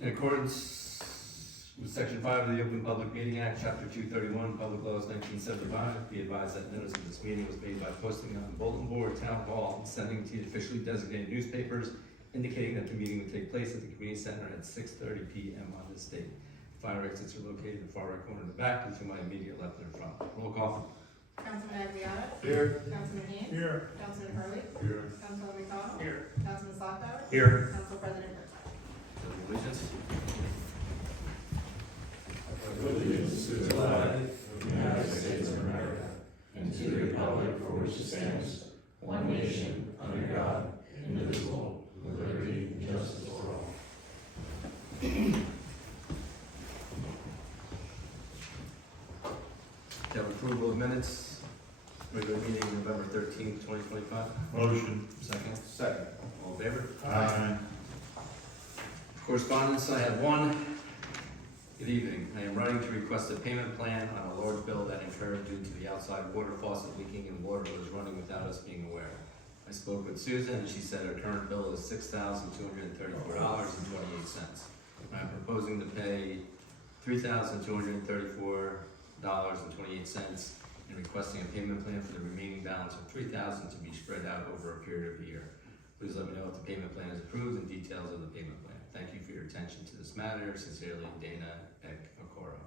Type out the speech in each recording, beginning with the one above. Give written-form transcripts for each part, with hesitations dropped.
In accordance with Section 5 of the Open Public Meeting Act, Chapter 231, Public Laws 1975, be advised that notice of this meeting was made by posting on the bulletin board, town hall, and sending to the officially designated newspapers, indicating that the meeting would take place at the community center at 6:30 p.m. on this date. Fire exits are located in the far right corner of the back, and to my immediate left and front. Roll call. Councilman Aguilar. Here. Councilman Haynes. Here. Councilman Hurley. Here. Councilman McDonald. Here. Councilman Slocum. Here. Council President Bertha. Allegiance. Allegiance to the flag of the United States of America and to the republic for which it stands, one nation, under God, indivisible, with liberty and justice for all. Have approval of minutes, regular meeting November 13th, 2025. Motion. Second. Second. All in favor? Aye. Correspondence, I have one. Good evening. I am writing to request a payment plan on a large bill that incurred due to the outside water faucet leaking and water was running without us being aware. I spoke with Susan and she said her current bill is $6,234.28. I am proposing to pay $3,234.28 and requesting a payment plan for the remaining balance of $3,000 to be spread out over a period of a year. Please let me know if the payment plan is approved and details of the payment plan. Thank you for your attention to this matter. Sincerely, Dana Okoro.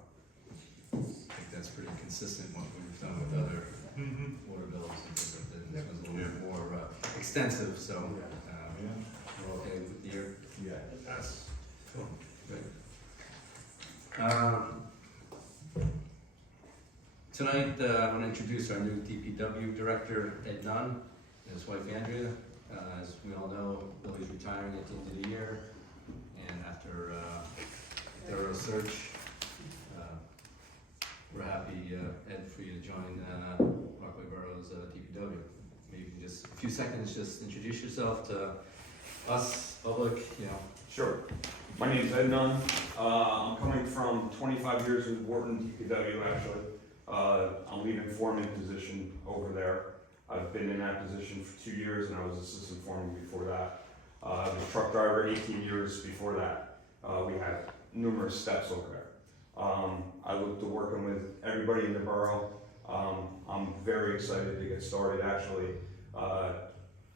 I think that's pretty consistent with what we've done with other water bills and different things. This was a little bit more extensive, so we're okay with the year? Yeah. Yes. Cool. Good. Tonight, I want to introduce our new DPW director, Ed Nunn, and his wife Andrea. As we all know, Billy's retiring at the end of the year, and after a thorough search, we're happy, Ed, for you to join Rockaway Borough's DPW. Maybe you can just, a few seconds, just introduce yourself to us, public, you know. Sure. My name is Ed Nunn. I'm coming from 25 years with Wharton DPW, actually. I'm leaving foreman position over there. I've been in that position for 2 years, and I was assistant foreman before that. I was a truck driver 18 years before that. We had numerous steps over there. I look to working with everybody in the borough. I'm very excited to get started, actually.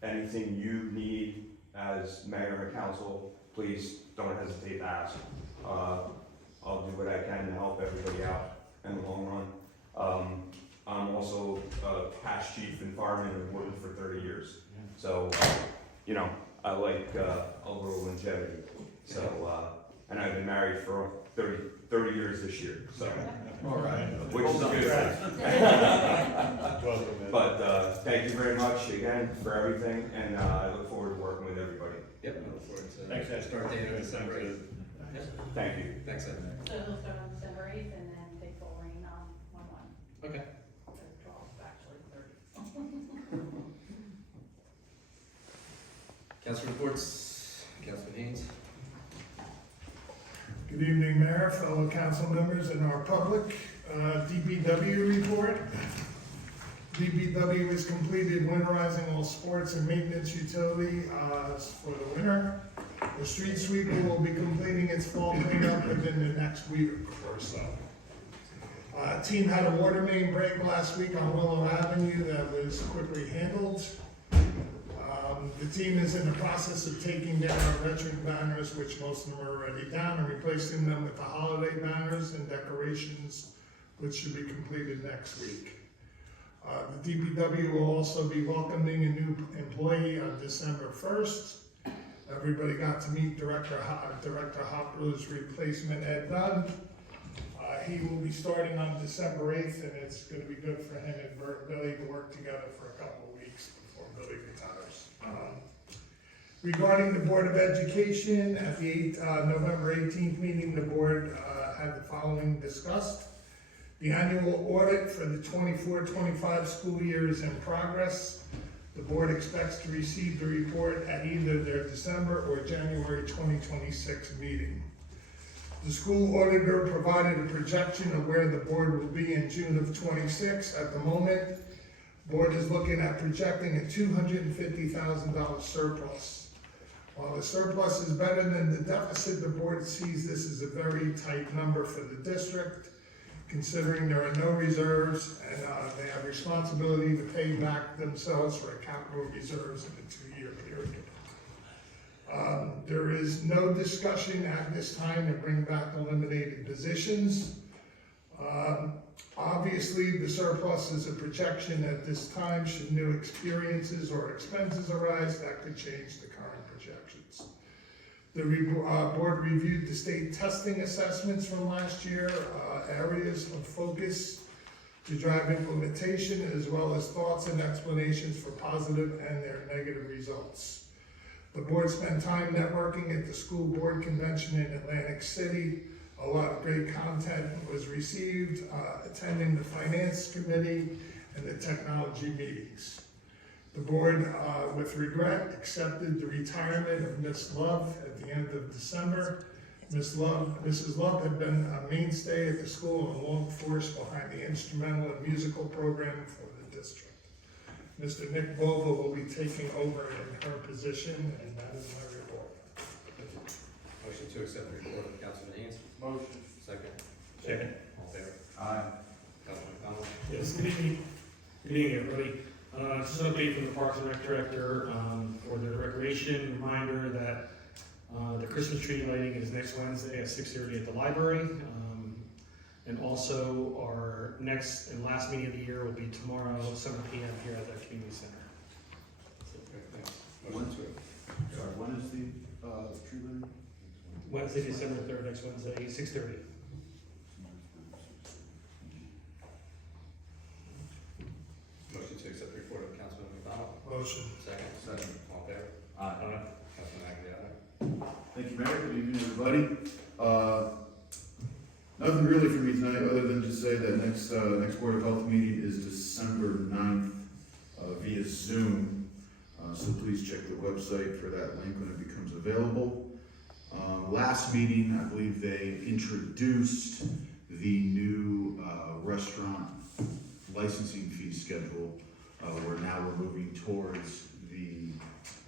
Anything you need as mayor and council, please don't hesitate to ask. I'll do what I can to help everybody out in the long run. I'm also a past chief and fireman and worked for 30 years. So, you know, I like a little longevity. So, and I've been married for 30 years this year. So, All right. which is good. But thank you very much again for everything, and I look forward to working with everybody. Yep, I look forward to Thanks, Ed. start date of December 8th. Thank you. Thanks, Ed. So he'll start on December 8th and then take full reign on 1/1. Okay. The 12th, actually, 30th. Council reports, Councilman Haynes. Good evening, Mayor, fellow council members, and our public. DPW report. DPW has completed winterizing all sports and maintenance utility for the winter. The street sweeper will be completing its fall cleanup within the next week or so. Team had a water main break last week on Willow Avenue that was quickly handled. The team is in the process of taking down our veteran banners, which most of them are already down, and replacing them with the holiday banners and decorations, which should be completed next week. The DPW will also be welcoming a new employee on December 1st. Everybody got to meet Director Hopper's replacement, Ed Nunn. He will be starting on December 8th, and it's going to be good for him and Billy to work together for a couple of weeks before Billy retires. Regarding the Board of Education, at the November 18th meeting, the board had the following discussed. The annual audit for the 24-25 school year is in progress. The board expects to receive the report at either their December or January 2026 meeting. The school auditor provided a projection of where the board will be in June of 26. At the moment, board is looking at projecting a $250,000 surplus. While the surplus is better than the deficit, the board sees this as a very tight number for the district, considering there are no reserves and they have responsibility to pay back themselves for capital reserves in a 2-year period. There is no discussion at this time to bring back eliminated positions. Obviously, the surplus is a projection at this time. Should new experiences or expenses arise, that could change the current projections. The board reviewed the state testing assessments from last year, areas of focus to drive implementation, as well as thoughts and explanations for positive and their negative results. The board spent time networking at the school board convention in Atlantic City. A lot of great content was received, attending the finance committee and the technology meetings. The board, with regret, accepted the retirement of Miss Love at the end of December. Mrs. Love had been a mainstay at the school and a long force behind the instrumental and musical programming for the district. Mr. Nick Bova will be taking over in her position, and that is my report. Motion to accept the report of Councilman Haynes. Motion. Second. Second. All in favor? Aye. Councilman McDonald? Yes, good evening. Good evening, everybody. Just an update from the Parks and Rec Director for the recreation. Reminder that the Christmas tree lighting is next Wednesday at 6:30 at the library. And also our next and last meeting of the year will be tomorrow, 7 p.m. here at the community center. Okay, thanks. Motion to Sorry, when is the tree lighting? Wednesday, December 3rd, next Wednesday, 6:30. Motion to accept the report of Councilman McDonald. Motion. Second. Second. All in favor? Aye. Councilman Aguilar? Thank you, Mayor. Good evening, everybody. Nothing really for me tonight, other than to say that next Board of Health meeting is December 9th via Zoom. So please check the website for that link when it becomes available. Last meeting, I believe they introduced the new restaurant licensing fee schedule, where now we're moving towards the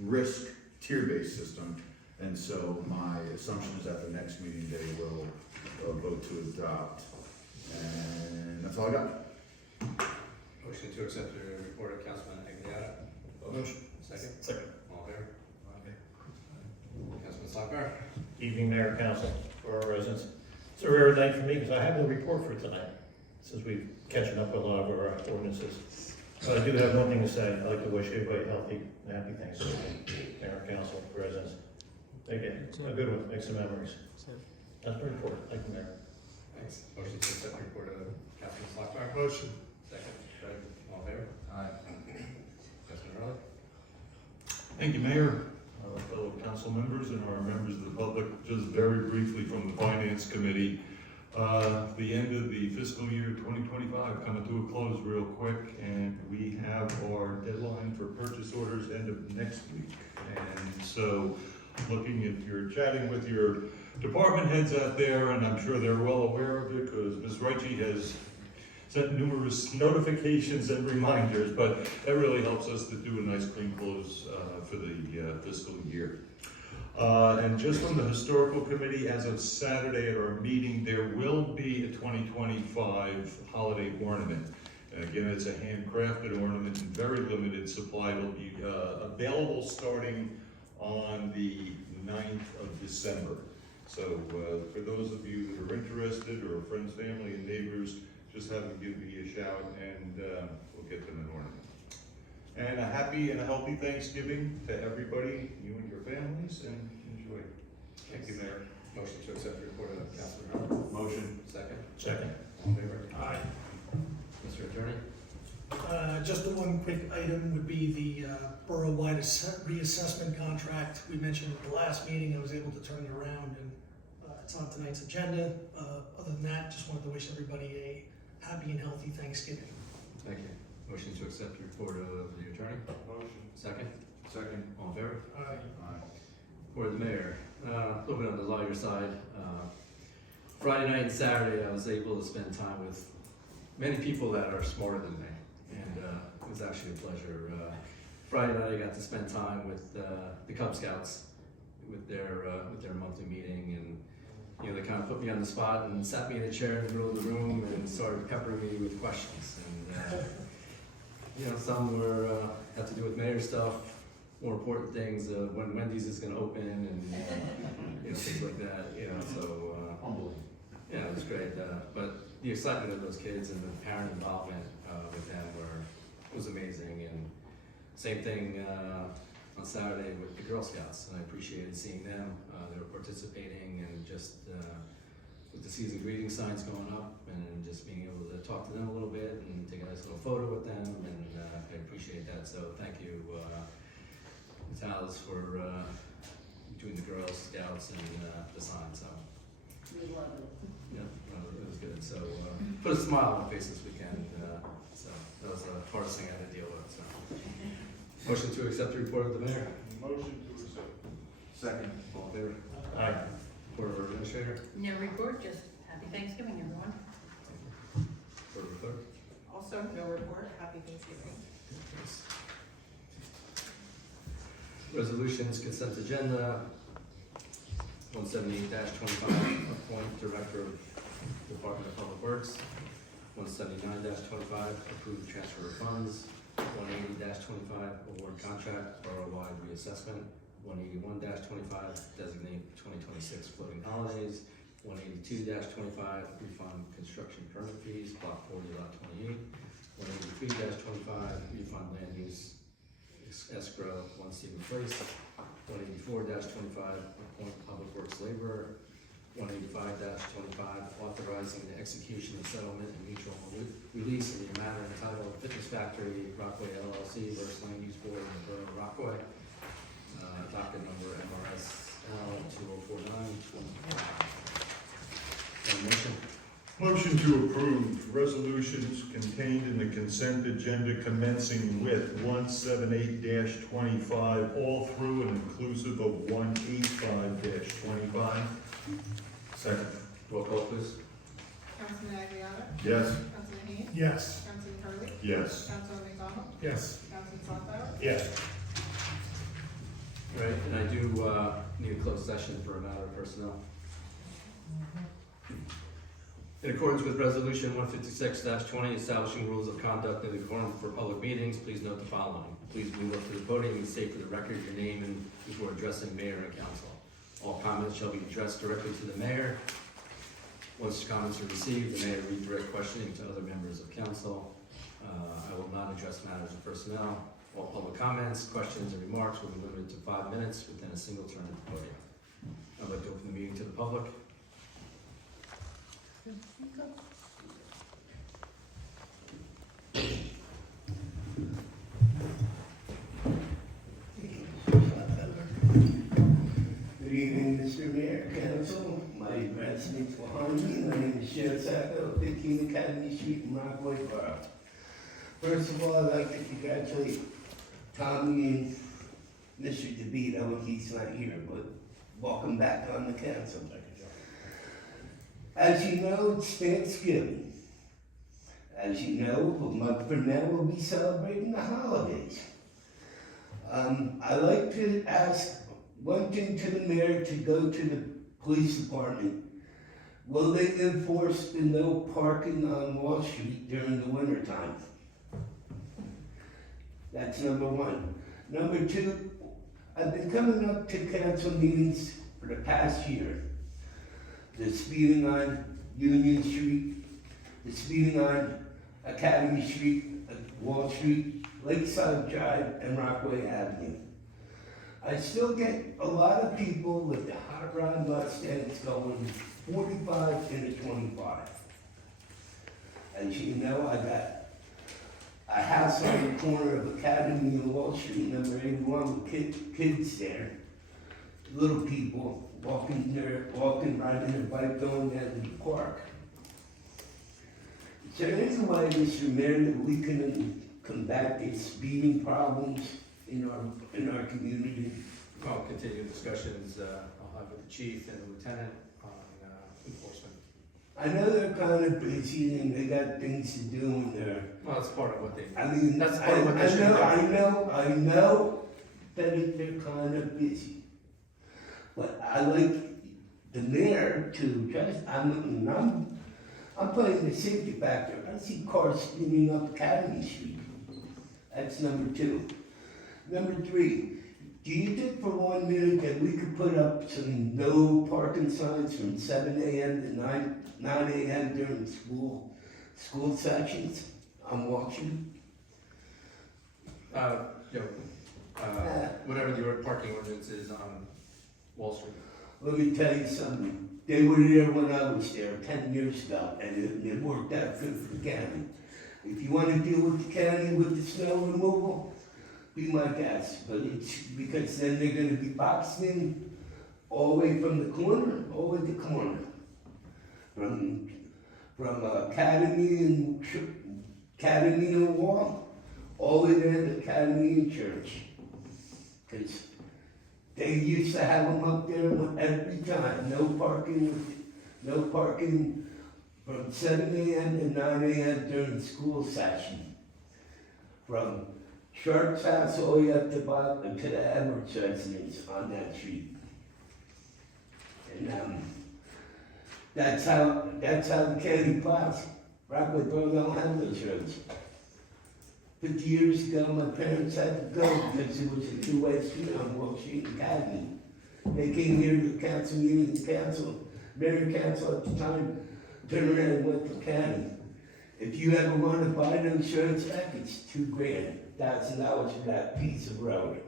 risk tier-based system. And so my assumption is at the next meeting, they will vote to adopt. And that's all I got. Motion to accept the report of Councilman Aguilar. Motion. Second. Second. All in favor? Councilman Slackbar? Evening, Mayor, Council, for our residents. It's a rare night for me because I have no report for tonight, since we're catching up with a lot of our ordinances. But I do have one thing to say. I'd like to wish everybody healthy and happy Thanksgiving. Mayor, Council, residents. Take it. A good one. Make some memories. That's my report. Thank you, Mayor. Thanks. Motion to accept the report of Councilman Slackbar. Motion. Second. Fred? All in favor? Aye. Councilman Rowley? Thank you, Mayor, fellow council members, and our members of the public. Just very briefly from the Finance Committee, the end of the fiscal year 2025 coming to a close real quick, and we have our deadline for purchase orders end of next week. And so, looking if you're chatting with your department heads out there, and I'm sure they're well aware of it, because Ms. Reiche has sent numerous notifications and reminders, but that really helps us to do a nice clean close for the fiscal year. And just from the Historical Committee, as of Saturday at our meeting, there will be a 2025 holiday ornament. And again, it's a handcrafted ornament in very limited supply. It'll be available starting on the 9th of December. So for those of you that are interested, or friends, family, and neighbors, just have them give me a shout, and we'll get them an ornament. And a happy and a healthy Thanksgiving to everybody, you and your families, and enjoy. Thank you, Mayor. Motion to accept the report of Councilman Rowley. Motion. Second. Second. All in favor? Aye. Mr. Attorney? Just the one quick item would be the borough-wide reassessment contract. We mentioned at the last meeting, I was able to turn it around, and it's on tonight's agenda. Other than that, just wanted to wish everybody a happy and healthy Thanksgiving. Thank you. Motion to accept the report of the attorney. Motion. Second. Second. All in favor? Aye. Aye. Report of the mayor. A little bit on the lighter side. Friday night and Saturday, I was able to spend time with many people that are smarter than me, and it was actually a pleasure. Friday night, I got to spend time with the Cub Scouts, with their monthly meeting, and you know, they kind of put me on the spot and sat me in a chair in the middle of the room and started peppering me with questions. And you know, some were had to do with mayor stuff, more important things, when Wendy's is going to open, and you know, things like that. You know, so yeah, it was great. But the excitement of those kids and the parent involvement with them was amazing. And same thing on Saturday with the Girl Scouts, and I appreciated seeing them. They were participating, and just with the season greeting signs going up, and just being able to talk to them a little bit and take a nice little photo with them, and I appreciate that. So thank you, Natalis, for doing the Girl Scouts and the sign. So We love it. yeah, it was good. So put a smile on my face this weekend. So that was the hardest thing I had to deal with. So motion to accept the report of the mayor. Motion to accept. Second. All in favor? Aye. Report of our administrator. No report, just happy Thanksgiving, everyone. Report of our clerk. Also, no report, happy Thanksgiving. Resolutions, consent agenda. 178-25, appoint Director of Department of Public Works. 179-25, approve transfer of funds. 180-25, award contract, borough-wide reassessment. 181-25, designate 2026 floating holidays. 182-25, refund construction permit fees, block 40, lot 28. 183-25, refund land use escrow, 1 Stephen Place. 184-25, appoint public works laborer. 185-25, authorizing the execution of settlement and mutual release in the matter entitled Fitness Factory Rockaway LLC versus Land Use Board in the Borough of Rockaway. Docket number MRSL 2049. Motion. Motion to approve resolutions contained in the consent agenda commencing with 178-25 all through and inclusive of 185-25. Second. Roll call, please. Councilman Aguilar, Yes. Councilman Haynes, Yes. Councilman Hurley, Yes. Councilman McDonald, Yes. Councilman Sunflower, Yes. Right, and I do need a closed session for a matter of personnel. In accordance with Resolution 156-20, establishing rules of conduct in the quorum for public meetings, please note the following. Please move up to the podium and state for the record your name and before addressing mayor and council. All comments shall be addressed directly to the mayor. Once comments are received, the mayor redirect questioning to other members of council. I will not address matters of personnel. All public comments, questions, and remarks will be limited to 5 minutes within a single turn at the podium. I'd like to open the meeting to the public. Good evening, Mr. Mayor, Council. My residents behind me. My name is Sheriff Sacco, 15 Academy Street in Rockaway Borough. First of all, I'd like to congratulate Tommy and Mr. DeVito. He's not here, but welcome back on the council. As you know, it's Thanksgiving. As you know, a month from now we'll be celebrating the holidays. I'd like to ask one thing to the mayor to go to the police department. Will they enforce the no parking on Wall Street during the winter time? That's number one. Number two, I've been coming up to council meetings for the past year. The speeding on Union Street, the speeding on Academy Street, Wall Street, Lakeside Drive, and Rockaway Avenue. I still get a lot of people with the hot rod Mustangs going 45 into 25. As you know, I got a house on the corner of Academy and Wall Street, number 81, with kids there, little people walking, riding their bike, going down to the park. Is there any way, Mr. Mayor, that we can combat these speeding problems in our community? I'll continue discussions I'll have with the chief and the lieutenant on enforcement. I know they're kind of busy and they got things to do in there. Well, that's part of what they. I mean, That's part of what they should do. I know that they're kind of busy. I like the mayor to just, I'm playing the safety factor. I see cars speeding up Academy Street. That's number 2. Number 3, do you think for 1 minute that we could put up some no parking signs from 7 a.m. to 9 a.m. during school sessions on Wall Street? Whatever the parking ordinance is on Wall Street. Let me tell you something. They were there when I was there 10 years ago, and it worked out good for the county. If you want to deal with the county with the snow removal, be my guest. But it's because then they're going to be boxed in all the way from the corner, all the way to the corner. From Academy and Wall, all the way there to Academy and Church. Because they used to have them up there every time, no parking from 7 a.m. to 9 a.m. during the school session. From Sharp's house all the way up to the Edwards residence on that street. And that's how the county plows. Rockaway Borough don't have those roads. 50 years ago, my parents had to go because it was a 2-way street on Wall Street Academy. They came here to the council meeting, mayor council at the time, turned around and went to county. If you ever want to buy the insurance back, it's $2,000, $1,000 for that piece of road.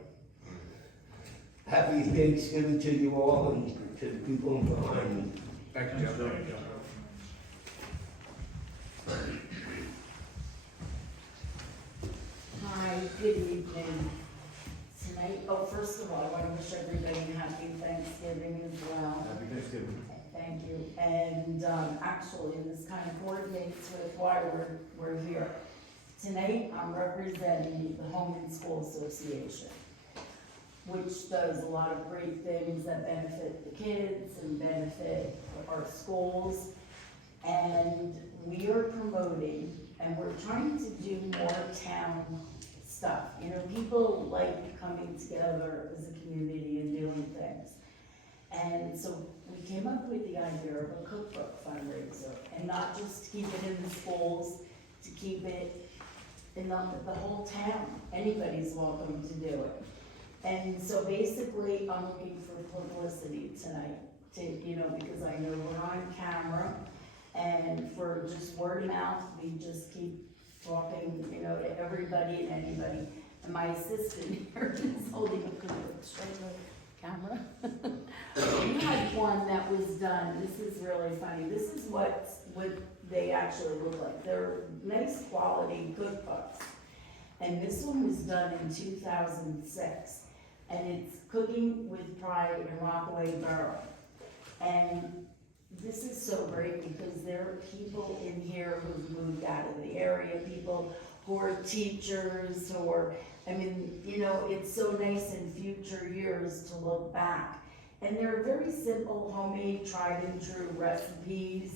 Happy Thanksgiving to you all and to the people behind me. Thank you, Joe. Hi, good evening. Tonight, first of all, I want to wish everybody a happy Thanksgiving as well. Happy Thanksgiving. Thank you. And actually, this kind of coordinates with why we're here. Tonight, I'm representing the Home and School Association, which does a lot of great things that benefit the kids and benefit our schools. And we are promoting, and we're trying to do more town stuff. You know, people like coming together as a community and doing things. And so we came up with the idea of a cookbook fundraiser, and not just to keep it in the schools, to keep it in the whole town. Anybody's welcome to do it. And so basically, I'm looking for publicity tonight, because I know we're on camera, and for just word of mouth, we just keep talking, to everybody and anybody. And my assistant here is holding up the straight camera. We had one that was done, this is really funny, this is what they actually look like. They're nice quality cookbooks. And this one was done in 2006. And it's Cooking with Pride in Rockaway Borough. And this is so great because there are people in here who've moved out of the area, people who are teachers, it's so nice in future years to look back. And they're very simple, homemade, tried and true recipes.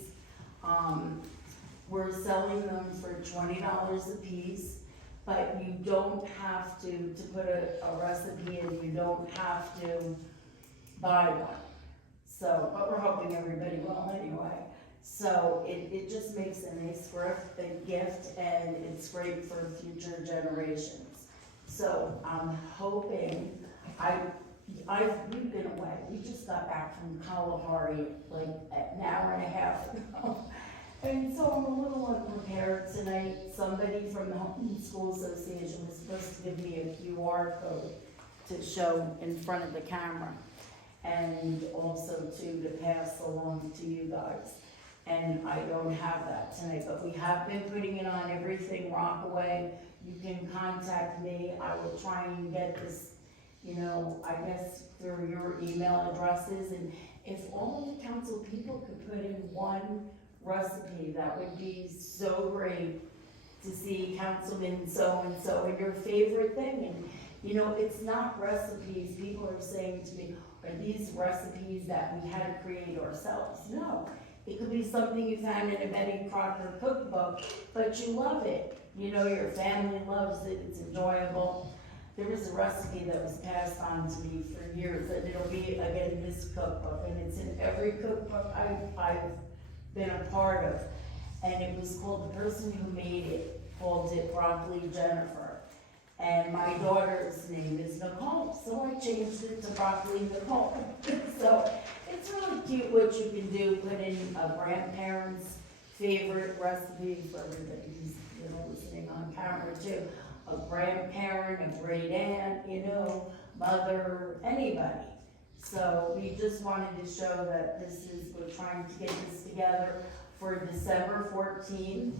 We're selling them for $20 a piece, but you don't have to put a recipe in, you don't have to buy one. So, but we're hoping everybody will anyway. So it just makes a nice gift, and it's great for future generations. So I'm hoping, we've been away. We just got back from Kalahari like an hour and a half ago. And so I'm a little unprepared tonight. Somebody from the Home and School Association was supposed to give me a QR code to show in front of the camera, and also to pass along to you guys. And I don't have that tonight, but we have been putting it on Everything Rockaway. You can contact me. I will try and get this, I guess through your email addresses. And if all of the council people could put in one recipe, that would be so great to see Councilman so-and-so and your favorite thing. And it's not recipes. People are saying to me, are these recipes that we had to create ourselves? No, it could be something you found in a Betty Crocker cookbook, but you love it. Your family loves it, it's enjoyable. there was a recipe that was passed on to me for years, and it'll be, again, in this cookbook, and it's in every cookbook I've been a part of. And it was called, the person who made it called it Broccoli Jennifer. And my daughter's name is Nicole, so I changed it to Broccoli Nicole. So it's really cute what you can do, put in a grandparent's favorite recipe for everybody who's, you know, listening on camera too. A grandparent, a great aunt, you know, mother, anybody. So we just wanted to show that this is, we're trying to get this together for December 14th.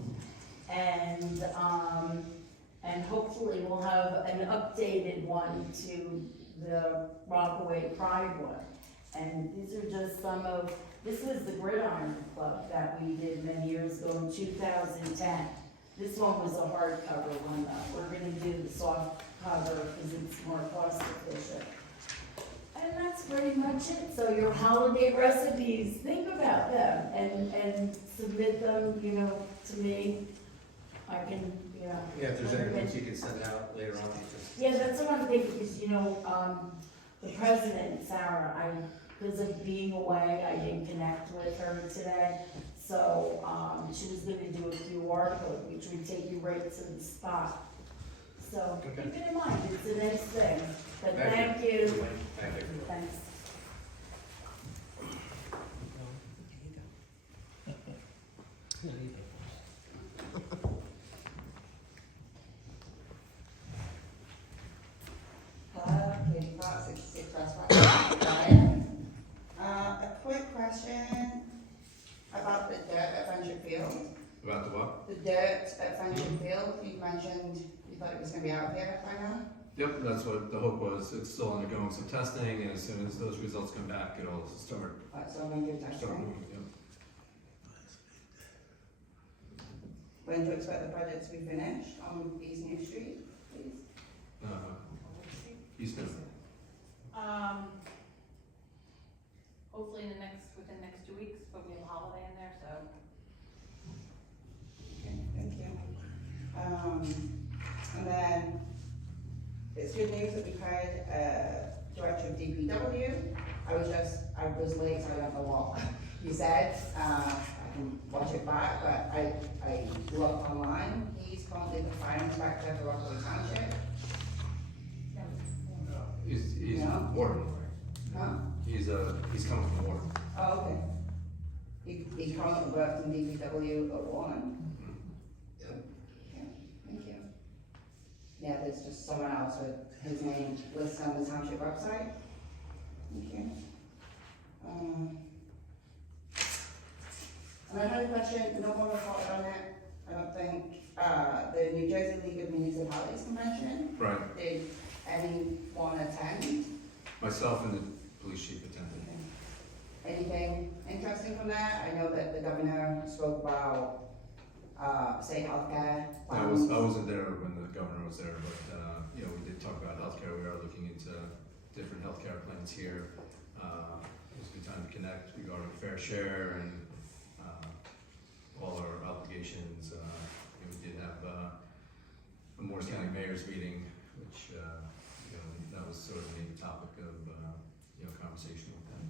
And hopefully we'll have an updated one to the Rockaway Pride one. And these are just some of, this was the Gridiron Club that we did many years ago in 2010. This one was a hardcover one though. We're gonna do the soft cover because it's more cost efficient. And that's pretty much it. So your holiday recipes, think about them and submit them, you know, to me. I can, you know. Yeah, if there's any links you can send out later on, just. Yeah, that's what I'm thinking, because, you know, the president, Sarah, because of being away, I didn't connect with her today. So, she was gonna do a QR code, which would take you right to the spot. So, keep it in mind, it's the next thing. But thank you. Thank you. Thanks. Katie Clark, 66 West Ryan. A quick question about the dirt at Friendship Field. About the what? The dirt at Friendship Field, you mentioned you thought it was gonna be out here by now? Yep, that's what the hope was. It's still undergoing some testing, and as soon as those results come back, it'll start So I'm gonna do testing. moving. Yep. When do you expect the project to be finished on East New Street, please? Houston. Hopefully within the next 2 weeks, but we have a holiday in there, so. Okay, thank you. And then, it's good news that we've hired a director of DPW. I was late, so I don't know what you said. I can watch it back, but I looked online. He's currently the fire inspector for Rockaway Township. He's No. Warren. Huh? He's coming from Warren. Oh, okay. He currently works in DPW at Warren. Yep. Okay, thank you. Yeah, there's just someone else with his name listed on the township website. Thank you. And I had a question, no one reported on it, I don't think, the New Jersey League of Municipalities Convention, Right. did anyone attend? Myself and the police chief attended. Anything interesting from that? I know that the governor spoke about, state healthcare I plans. wasn't there when the governor was there, but, you know, we did talk about healthcare. We are looking into different healthcare plans here. It's a good time to connect regarding fair share and, all our obligations. We did have, the Morris County Mayor's meeting, which, you know, that was sort of the main topic of, you know, conversation with them.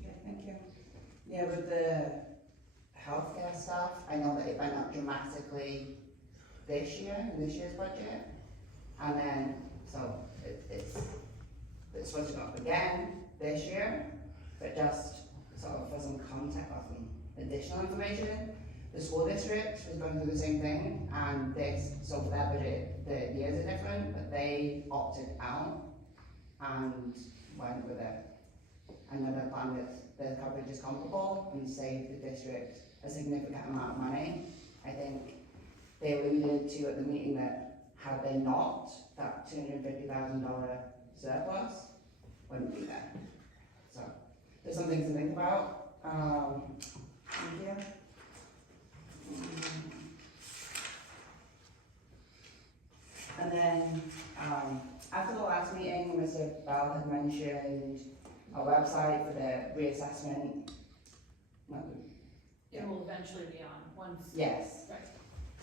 Okay, thank you. Yeah, with the healthcare stuff, I know that it went up dramatically this year, in this year's budget. And then, so it's supposed to go up again this year, but just sort of for some context or some additional information, the school district was going through the same thing, and so for their budget, the years are different, but they opted out and went with another plan with the coverage is comparable and saved the district a significant amount of money. I think they alluded to at the meeting that had they not, that $250,000 surplus wouldn't be there. So there's something to think about. Thank you. And then, after the last meeting, Mr. Bell had mentioned a website for the reassessment. It will eventually be on, once. Yes. Right.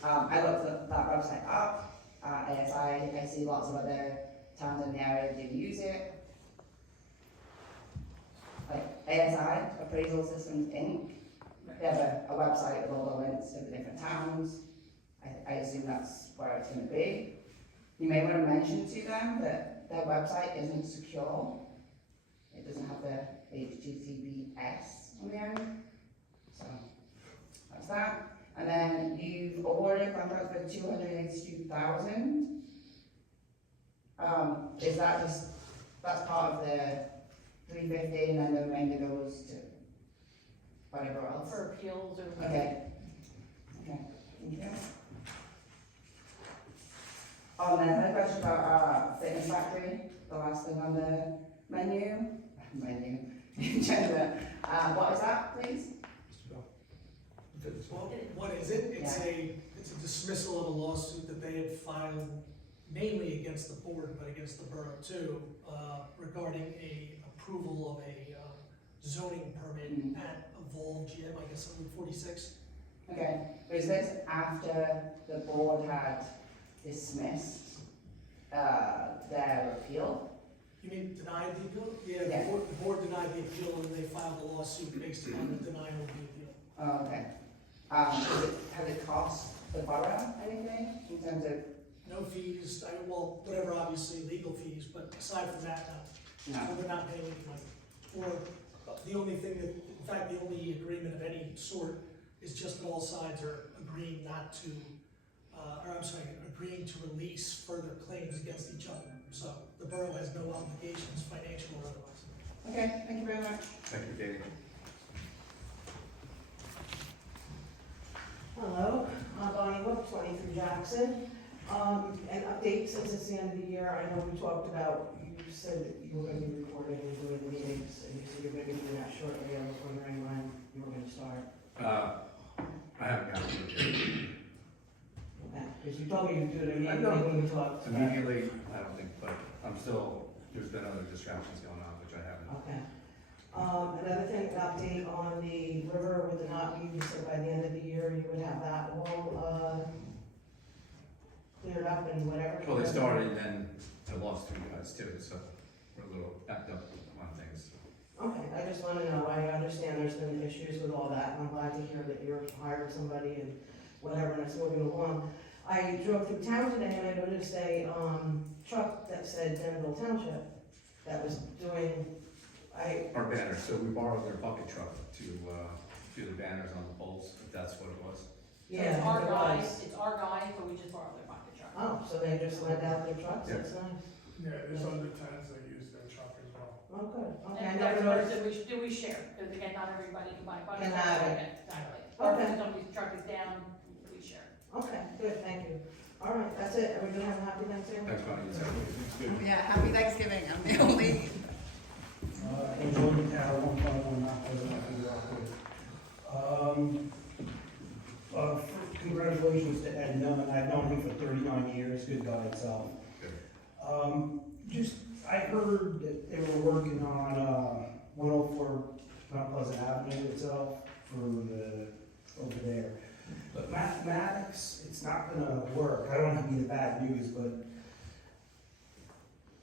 I looked at that website up, ASI, I see lots of other towns in the area do use it. Like ASI, Appraisal Systems Inc., they have a website with all the links to the different towns. I assume that's where it's gonna be. You may wanna mention to them that their website isn't secure. It doesn't have the HTTPS on the end. So, that's that. And then you've awarded a contract for 282,000. Is that just, that's part of the 350 and then the remainder goes to whatever else? For appeals or. Okay. Okay, thank you. Oh, and then another question about Fitness Factory, the last thing on the agenda. What is that, please? Well, what is it? It's a dismissal of a lawsuit that they had filed mainly against the board, but against the borough too, regarding a approval of a zoning permit at Evolve Gym, I guess on Route 46. Okay, is this after the board had dismissed their appeal? You mean denied the appeal? Yeah, Yeah. the board denied the appeal and they filed a lawsuit based upon the denial of the appeal. Oh, okay. Has it cost the borough anything in terms of? No fees, well, whatever, obviously legal fees, but aside from that, no. No. So we're not paying any money. Or the only thing that, in fact, the only agreement of any sort is just that all sides are agreeing not to, agreeing to release further claims against each other. So the borough has no obligations, financial or otherwise. Okay, thank you very much. Thank you, Katie. Hello, I'm Bonnie Wood, 23 Jackson. An update since it's the end of the year. I know we talked about, you said that you were going to be recording and doing the meetings, and you said you're going to be doing that shortly. I was wondering when you were going to start. I haven't gotten to it yet. Because you told me you'd do it I immediately know. when we talked. Immediately, I don't think, but I'm still, there's been other distractions going on, which I haven't. Okay. Another thing, an update on the river with the knotweed. You said by the end of the year you would have that all cleared up and whatever. Well, they started and then I lost two guys too, so we're a little backed up on things. Okay, I just want to know, I understand there's been issues with all that, and I'm glad to hear that you're hired somebody and whatever, and it's moving along. I drove through town today and I noticed a, truck that said Denville Township that was doing, Our banners, so we borrowed their bucket truck to do the banners on the poles, if that's what it was. yeah, It's our it guys, was. it's our guys, but we just borrow their bucket truck. Oh, so they just lent out their trucks, Yeah. that's nice. Yeah, there's other towns that use their truck as well. Oh, good, okay, I And never that's noticed. what do we share, because again, not everybody can buy a bucket Can truck. have it. Exactly. Okay. If somebody's truck is down, we share. Okay, good, thank you. All right, that's it, everybody have a happy Thanksgiving? Thanks, Bonnie. Yeah, happy Thanksgiving. I'm the only. Enjoy the town, 151 Mount Pleasant, Rockaway. Congratulations to Ed Nunn. I've known him for 39 years, good guy itself. I heard that they were working on 104 Mount Pleasant Avenue itself over there. But mathematics, it's not gonna work. I don't want to be the bad news, but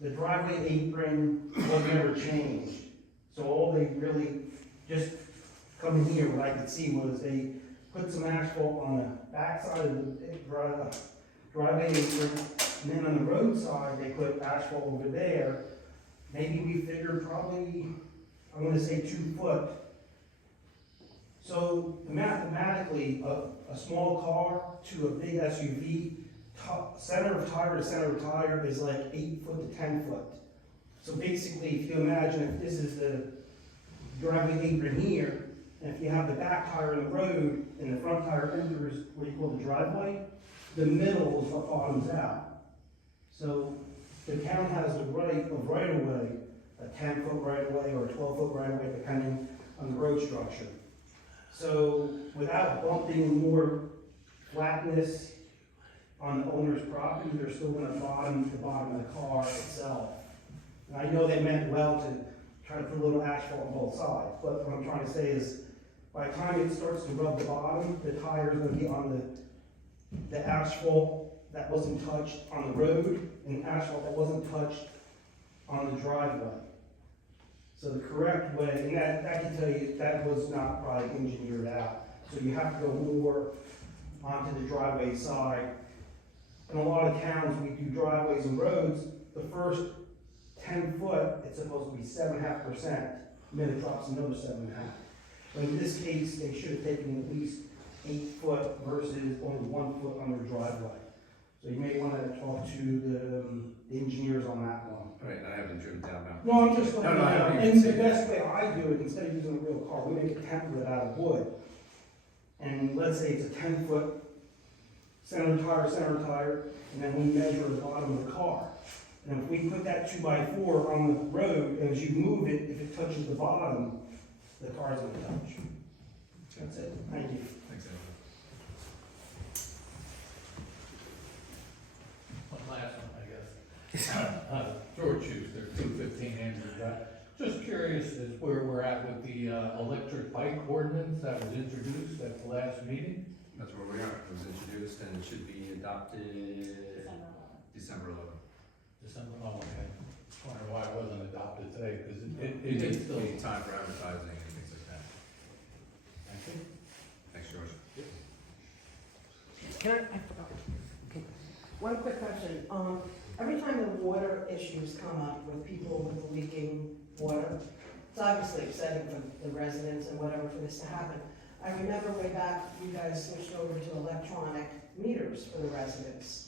the driveway apron will never change. So all they really, just coming here, what I could see was they put some asphalt on the backside of the driveway apron, and then on the roadside, they put asphalt over there. Maybe we figured probably, I'm gonna say 2 foot. So mathematically, a small car to a big SUV, center of tire to center of tire is like 8 foot to 10 foot. So basically, if you imagine if this is the driveway apron here, and if you have the back tire in the road and the front tire enters what you call the driveway, the middle is what bottoms out. So the town has the right of right-of-way, a 10-foot right-of-way or a 12-foot right-of-way, depending on the road structure. So without bumping more flatness on the owner's property, they're still gonna bottom the bottom of the car itself. And I know they meant well to try to put a little asphalt on both sides, but what I'm trying to say is, by the time it starts to rub the bottom, the tire is gonna be on the asphalt that wasn't touched on the road and asphalt that wasn't touched on the driveway. So the correct way, and that can tell you that was not probably engineered out. So you have to go more onto the driveway side. In a lot of towns, we do driveways and roads, the first 10 foot, it's supposed to be 7.5%, and then it drops another 7.5. But in this case, they should have taken at least 8 foot versus only 1 foot on their driveway. So you may want to talk to the engineers on that one. Right, I haven't driven down Mount. No, I'm just letting you No, I know. haven't even And the seen it. best way I do it, instead of using a real car, we make a template out of wood. And let's say it's a 10 foot center tire, and then we measure the bottom of the car. And if we put that 2x4 on the road, and as you move it, if it touches the bottom, the car's gonna touch. That's it. Thank you. Thanks, Evan. One last one, I guess. George Schuster, 215 Andrew Drive. Just curious as where we're at with the electric bike ordinance that was introduced at the last meeting. That's where we are. It was introduced and it should be adopted December 11th. December, oh, okay. Just wondering why it wasn't adopted today, because it It is needs still. time for advertising and things like that. Thank you. Thanks, George. Can I forgot. Okay. One quick question. Every time the water issues come up with people with leaking water, it's obviously upsetting for the residents and whatever for this to happen. I remember way back, you guys switched over to electronic meters for the residents.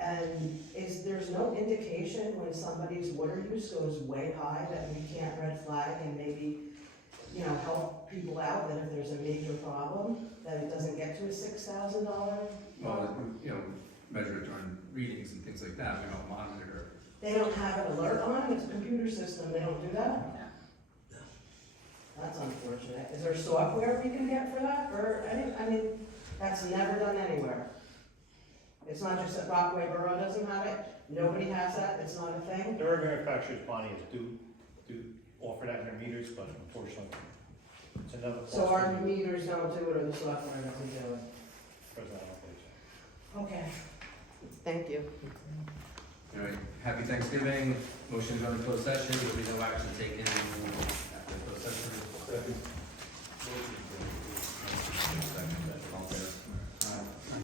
And there's no indication when somebody's water use goes way high that we can't red flag and maybe, help people out that if there's a major problem, that it doesn't get to a $6,000? Well, measure it during readings and things like that. We don't monitor. They don't have an alert on, it's a computer system, they don't do that? That's unfortunate. Is there software we can get for that, or that's never done anywhere? It's not just that Rockaway Borough doesn't have it, nobody has that, it's not a thing? There are manufacturers, Bonnie, that do offer that in their meters, but unfortunately, it's another cost. So our meters don't do it, or the software doesn't do it? President, I don't think so. Okay. Thank you. All right. Happy Thanksgiving. Motion's on the closed session. There'll be no action taken after the closed session. Second.